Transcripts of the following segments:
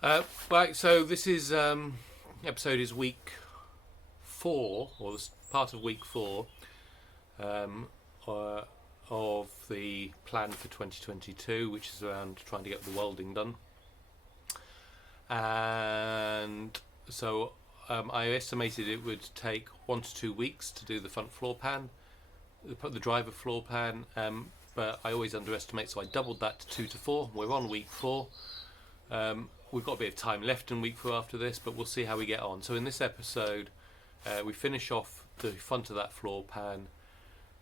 Right, so this is episode is week 4, or this part of week 4 um, uh, of the plan for 2022, which is around trying to get the welding done. And so I estimated it would take 1 to 2 weeks to do the front floor pan, the driver floor pan, but I always underestimate, so I doubled that to 2 to 4. We're on week 4. We've got a bit of time left in week 4 after this, but we'll see how we get on. So in this episode, we finish off the front of that floor pan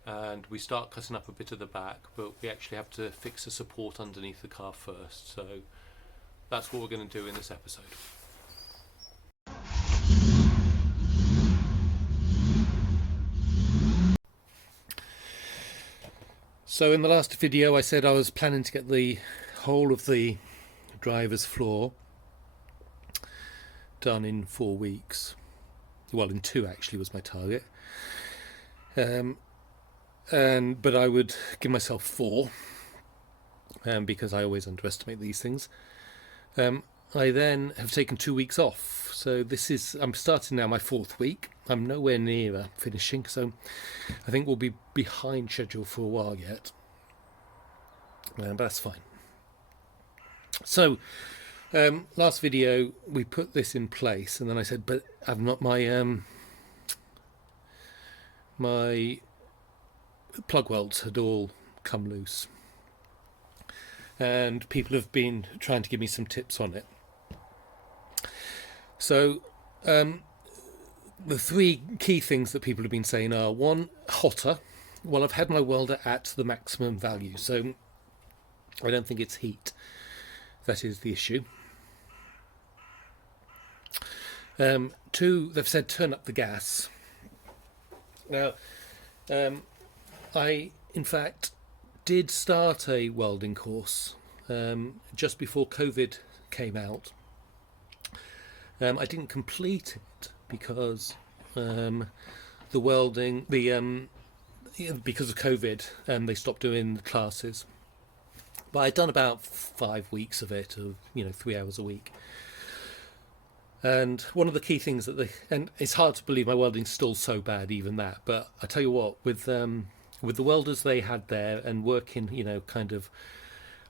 and we start cutting up a bit of the back, but we actually have to fix a support underneath the car first. So that's what we're going to do in this episode. So in the last video I said I was planning to get the whole of the driver's floor done in 4 weeks. Well, in 2 actually was my target. But I would give myself 4 because I always underestimate these things. I then have taken 2 weeks off, so I'm starting now my 4th week. I'm nowhere near finishing, so I think we'll be behind schedule for a while yet, but that's fine. So last video we put this in place, and then I said, but I've not my plug welds had all come loose, and people have been trying to give me some tips on it. So the 3 key things that people have been saying are: 1, hotter. Well, I've had my welder at the maximum value, so I don't think it's heat that is the issue. 2, they've said turn up the gas. Now, I in fact did start a welding course just before COVID came out. I didn't complete it because the welding, because of COVID, they stopped doing the classes. But I'd done about 5 weeks of it, of 3 hours a week. And one of the key things and it's hard to believe my welding's still so bad, even that. But I tell you what, with the welders they had there and working, kind of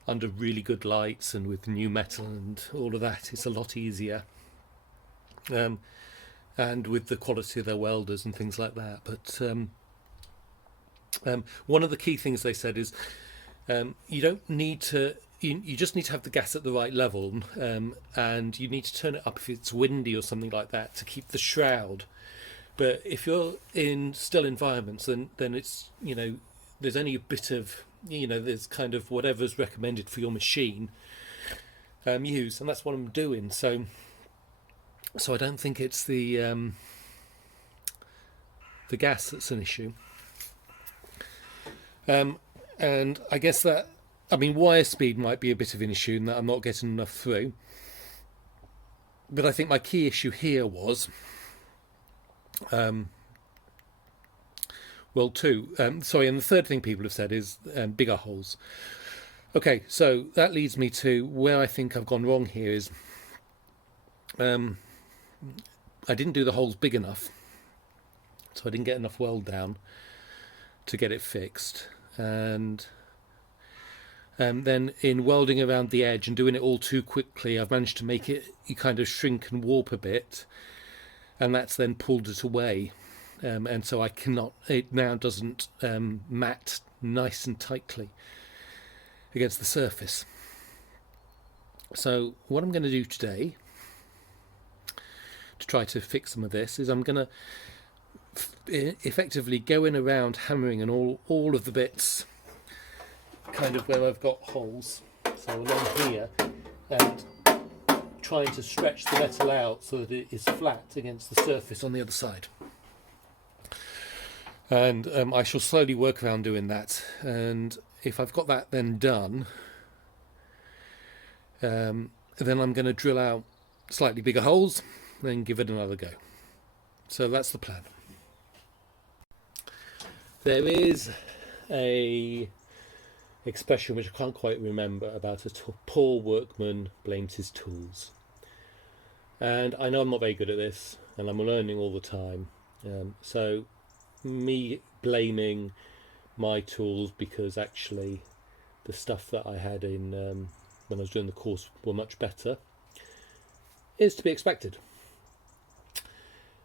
under really good lights and with new metal and all of that, it's a lot easier. And with the quality of their welders and things like that. But one of the key things they said is you don't need to. You just need to have the gas at the right level, and you need to turn it up if it's windy or something like that to keep the shroud. But if you're in still environments, then it's there's only a bit of there's kind of whatever's recommended for your machine use, and that's what I'm doing. So I don't think it's the gas that's an issue. And I guess wire speed might be a bit of an issue in that I'm not getting enough through. But I think my key issue here was, 2. And the third thing people have said is bigger holes. Okay, so that leads me to where I think I've gone wrong here is I didn't do the holes big enough, so I didn't get enough weld down to get it fixed. And then in welding around the edge and doing it all too quickly, I've managed to make it kind of shrink and warp a bit, and that's then pulled it away, and so it now doesn't mat nice and tightly against the surface. So what I'm going to do today to try to fix some of this is I'm going to effectively go in around hammering and all of the bits kind of where I've got holes, so along here, and trying to stretch the metal out so that it is flat against the surface on the other side. And I shall slowly work around doing that, and if I've got that then done, then I'm going to drill out slightly bigger holes, then give it another go. So that's the plan. There is a expression which I can't quite remember about a poor workman blames his tools. And I know I'm not very good at this, and I'm learning all the time. So me blaming my tools because actually the stuff that I had in when I was doing the course were much better is to be expected.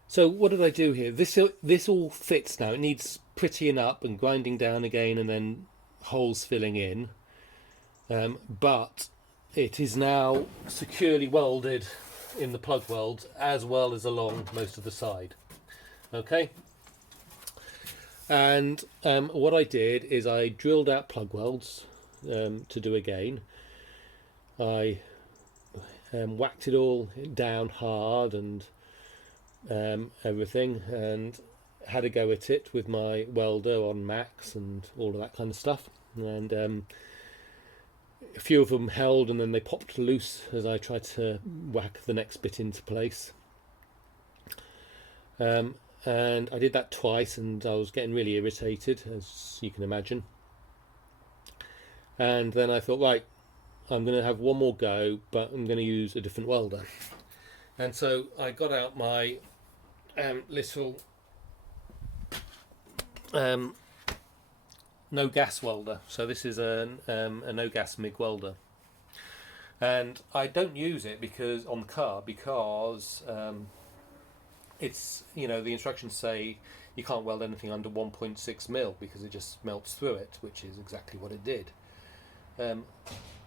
So what did I do here? This all fits now. It needs prettying up and grinding down again, and then holes filling in. But it is now securely welded in the plug welds as well as along most of the side. Okay. And what I did is I drilled out plug welds to do again. I whacked it all down hard and everything, and had a go at it with my welder on max and all of that kind of stuff. And a few of them held, and then they popped loose as I tried to whack the next bit into place. And I did that twice, and I was getting really irritated, as you can imagine. And then I thought, right, I'm going to have one more go, but I'm going to use a different welder. And so I got out my little no gas welder. So this is a no gas MIG welder, and I don't use it because on the car because it's, you know, the instructions say you can't weld anything under 1.6 mil because it just melts through it, which is exactly what it did.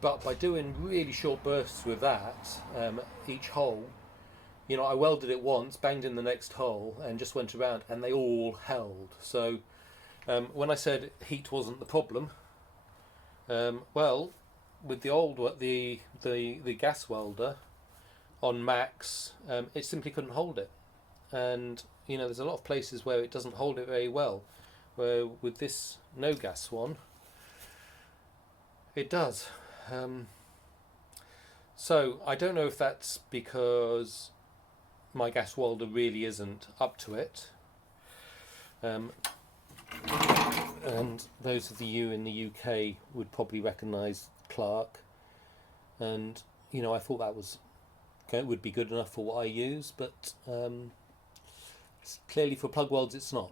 But by doing really short bursts with that, each hole, you know, I welded it once, banged in the next hole, and just went around, and they all held. So when I said heat wasn't the problem, well, with the old the gas welder on max, it simply couldn't hold it. And you know, there's a lot of places where it doesn't hold it very well, where with this no gas one, it does. So I don't know if that's because my gas welder really isn't up to it. And those of you in the UK would probably recognise Clark. And you know, I thought that would be good enough for what I use, but clearly for plug welds it's not.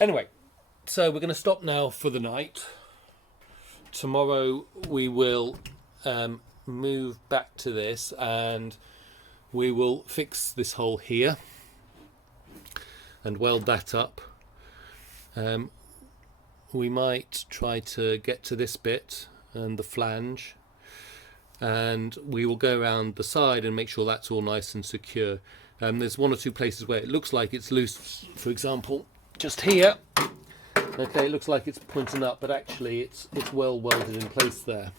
Anyway, so we're going to stop now for the night. Tomorrow we will move back to this, and we will fix this hole here and weld that up. We might try to get to this bit and the flange, and we will go around the side and make sure that's all nice and secure. There's one or two places where it looks like it's loose, for example just here. Okay, it looks like it's pointing up, but actually it's well welded in place there.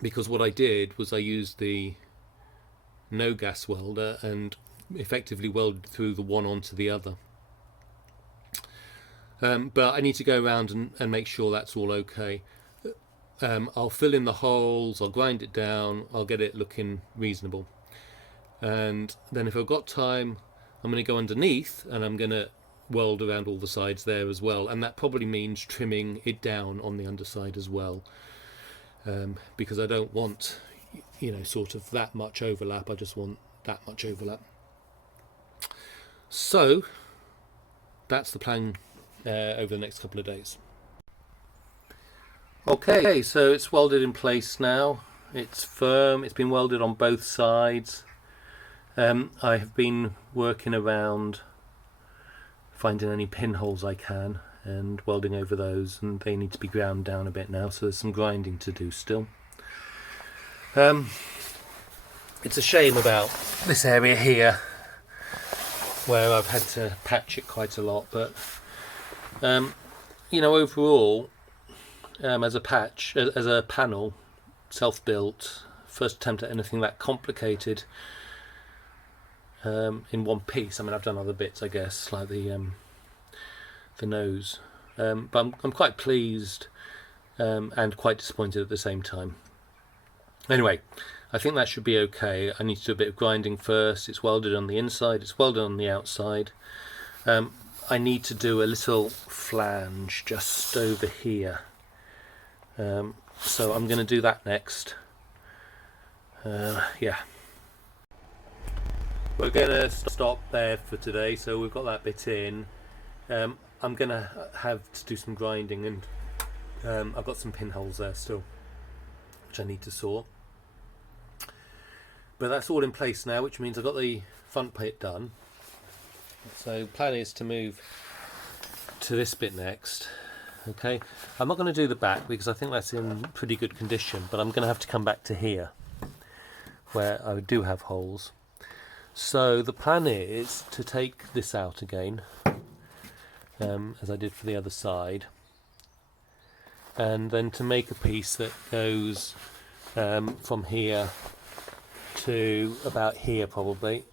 Because what I did was I used the no gas welder and effectively welded through the one onto the other. But I need to go around and make sure that's all okay. I'll fill in the holes, I'll grind it down, I'll get it looking reasonable. And then if I've got time, I'm going to go underneath and I'm going to weld around all the sides there as well. And that probably means trimming it down on the underside as well. Because I don't want, you know, sort of that much overlap. I just want that much overlap. So that's the plan over the next couple of days. Okay, so it's welded in place now. It's firm. It's been welded on both sides. I have been working around finding any pinholes I can and welding over those, and they need to be ground down a bit now, so there's some grinding to do still. It's a shame about this area here where I've had to patch it quite a lot, but you know, overall, as a panel, self-built, first attempt at anything that complicated in one piece. I mean, I've done other bits, I guess, like the nose, but I'm quite pleased and quite disappointed at the same time. Anyway, I think that should be okay. I need to do a bit of grinding first. It's welded on the inside, it's welded on the outside. I need to do a little flange just over here, so I'm going to do that next. Yeah, we're going to stop there for today. So we've got that bit in. I'm going to have to do some grinding, and I've got some pinholes there still, which I need to saw. But that's all in place now, which means I've got the front bit done. So plan is to move to this bit next. Okay, I'm not going to do the back because I think that's in pretty good condition, but I'm going to have to come back to here where I do have holes. So the plan is to take this out again, as I did for the other side, and then to make a piece that goes from here to about here, probably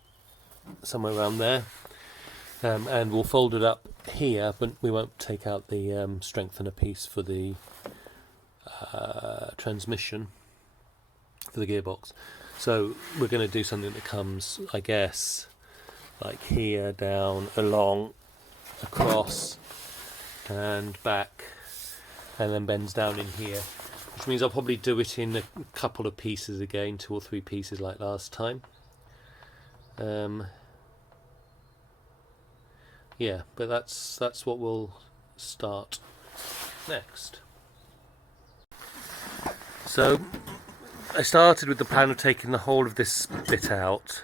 somewhere around there, and we'll fold it up here, but we won't take out the strengthener piece for the transmission, for the gearbox. So we're going to do something that comes, I guess, like here, down, along, across, and back, and then bends down in here, which means I'll probably do it in a couple of pieces again, 2 or 3 pieces like last time. Yeah, but that's what we'll start next. So I started with the plan of taking the whole of this bit out,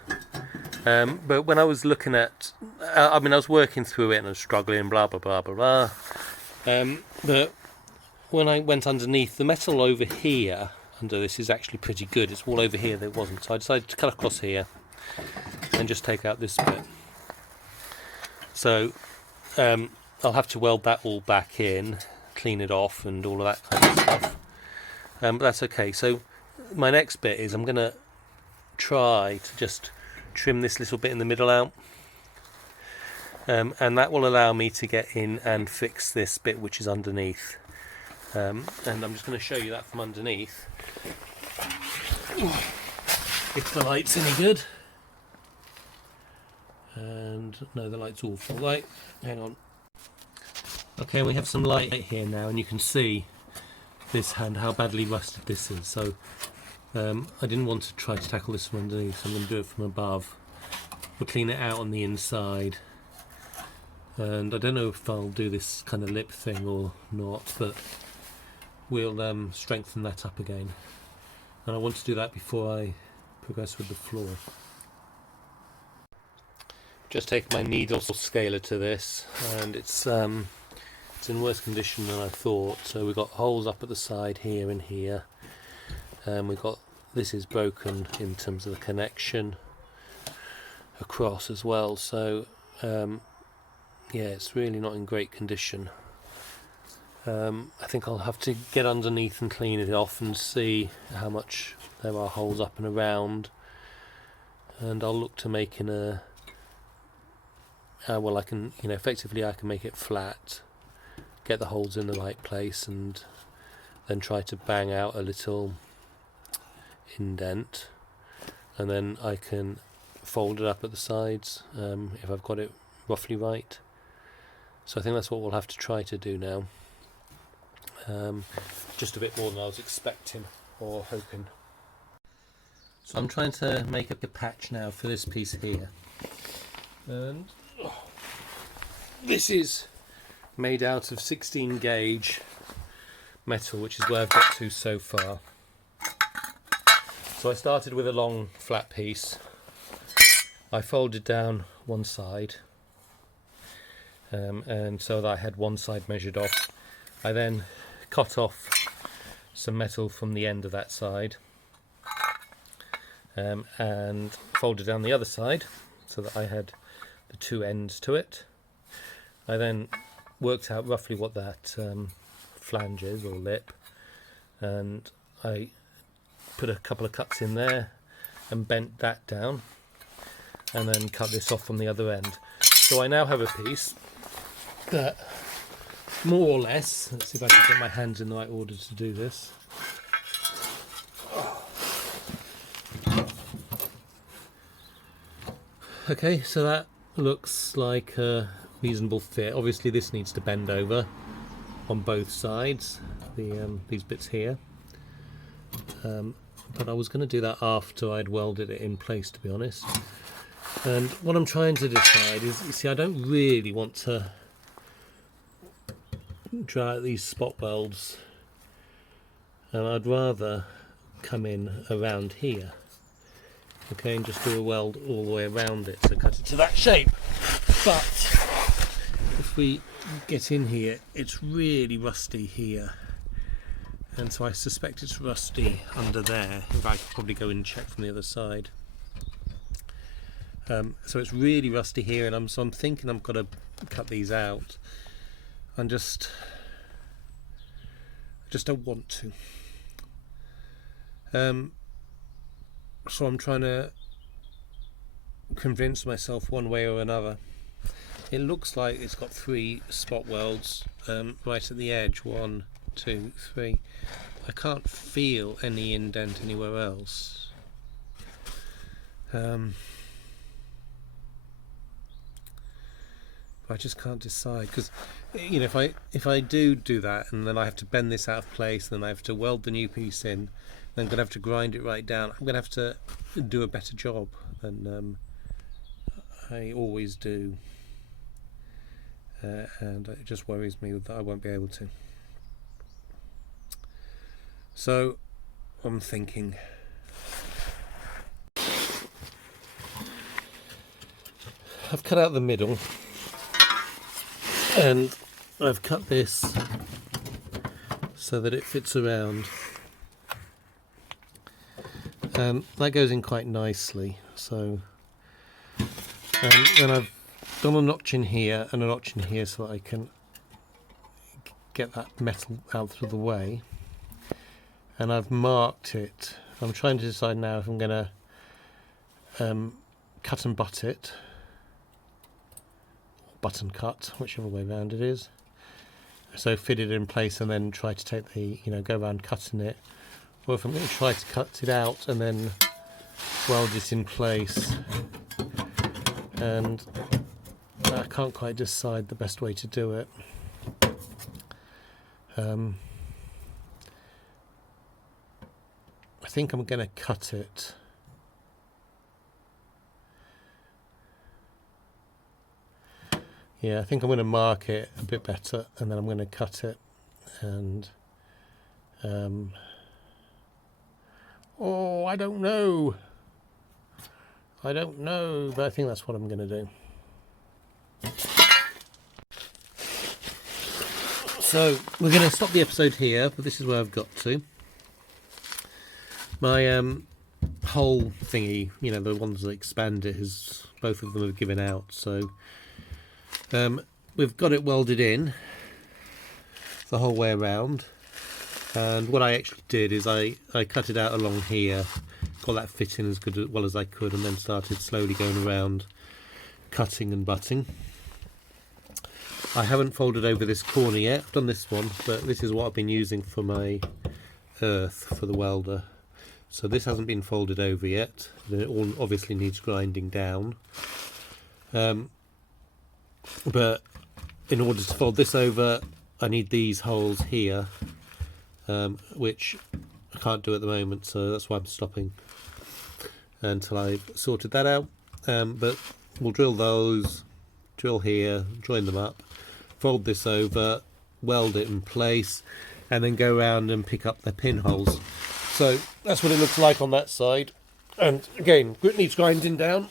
but when I was looking at, I was working through it and I was struggling, blah blah blah blah blah. But when I went underneath, the metal over here under this is actually pretty good. It's all over here that it wasn't, so I decided to cut across here and just take out this bit. So I'll have to weld that all back in, clean it off and all of that kind of stuff, but that's okay. So my next bit is I'm going to try to just trim this little bit in the middle out, and that will allow me to get in and fix this bit which is underneath, and I'm just going to show you that from underneath, if the light's any good. And no, the light's awful. Right, hang on. Okay, we have some light here now, and you can see this hand, how badly rusted this is. So I didn't want to try to tackle this from underneath, so I'm going to do it from above. We'll clean it out on the inside, and I don't know if I'll do this kind of lip thing or not, but we'll strengthen that up again, and I want to do that before I progress with the floor. Just take my needle scaler to this, and it's in worse condition than I thought. So we've got holes up at the side here and here, and this is broken in terms of the connection across as well. So yeah, it's really not in great condition. I think I'll have to get underneath and clean it off and see how much there are holes up and around, and I'll look to making a well, I can, effectively I can make it flat, get the holes in the right place, and then try to bang out a little indent, and then I can fold it up at the sides if I've got it roughly right. So I think that's what we'll have to try to do now. Just a bit more than I was expecting or hoping. So I'm trying to make up a patch now for this piece here, and this is made out of 16 gauge metal, which is where I've got to so far. So I started with a long flat piece. I folded down one side, and so that I had one side measured off. I then cut off some metal from the end of that side, and folded down the other side so that I had the two ends to it. I then worked out roughly what that flange is, or lip, and I put a couple of cuts in there and bent that down, and then cut this off from the other end. So I now have a piece that more or less, let's see if I can get my hands in the right order to do this. Okay, so that looks like a reasonable fit. Obviously this needs to bend over on both sides, these bits here, but I was going to do that after I'd welded it in place, to be honest. And what I'm trying to decide is, you see, I don't really want to draw out these spot welds, and I'd rather come in around here, okay, and just do a weld all the way around it, so cut it to that shape. But if we get in here, it's really rusty here, and so I suspect it's rusty under there. In fact, I could probably go and check from the other side. So it's really rusty here, and so I'm thinking I'm going to cut these out. I just don't want to. So I'm trying to convince myself one way or another. It looks like it's got 3 spot welds right at the edge. 1, 2, 3. I can't feel any indent anywhere else. I just can't decide, because you know, if I do that, and then I have to bend this out of place, and then I have to weld the new piece in, then I'm going to have to grind it right down. I'm going to have to do a better job than I always do, and it just worries me that I won't be able to. So I'm thinking, I've cut out the middle, and I've cut this so that it fits around, and that goes in quite nicely. So then I've done a notch in here and a notch in here so that I can get that metal out of the way, and I've marked it. I'm trying to decide now if I'm going to cut and butt it, button cut, whichever way round it is, so fit it in place and then try to take the, go around cutting it, or if I'm going to try to cut it out and then weld it in place. And I can't quite decide the best way to do it. I think I'm going to cut it. Yeah, I think I'm going to mark it a bit better, and then I'm going to cut it, and I don't know, but I think that's what I'm going to do. So we're going to stop the episode here, but this is where I've got to. My hole thingy, the ones that expand it, both of them have given out, so we've got it welded in the whole way around. And what I actually did is I cut it out along here, got that fit in as well as I could, and then started slowly going around cutting and butting. I haven't folded over this corner yet. I've done this one, but this is what I've been using for my earth for the welder. So this hasn't been folded over yet. It all obviously needs grinding down. But in order to fold this over, I need these holes here, which I can't do at the moment, so that's why I'm stopping until I've sorted that out. But we'll drill those, drill here, join them up, fold this over, weld it in place, and then go around and pick up the pinholes. So that's what it looks like on that side. And again, it needs grinding down.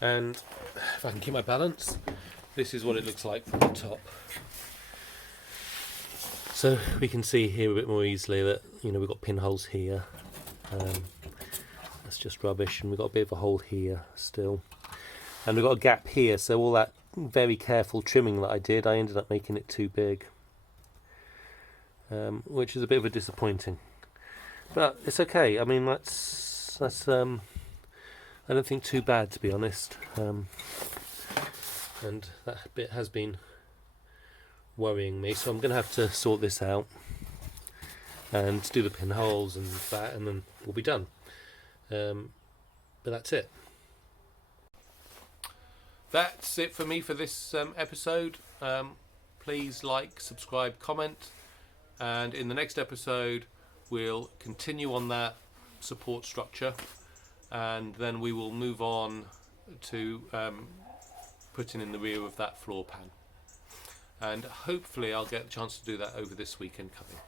And if I can keep my balance, this is what it looks like from the top. So we can see here a bit more easily that we've got pinholes here. That's just rubbish, and we've got a bit of a hole here still, and we've got a gap here. So all that very careful trimming that I did, I ended up making it too big, which is a bit of a disappointing. But it's okay. I mean, that's I don't think too bad, to be honest. And that bit has been worrying me, so I'm going to have to sort this out and do the pinholes and that, and then we'll be done. But that's it. That's it for me for this episode. Please like, subscribe, comment, and in the next episode we'll continue on that support structure, and then we will move on to putting in the rear of that floor pan, and hopefully I'll get a chance to do that over this weekend coming.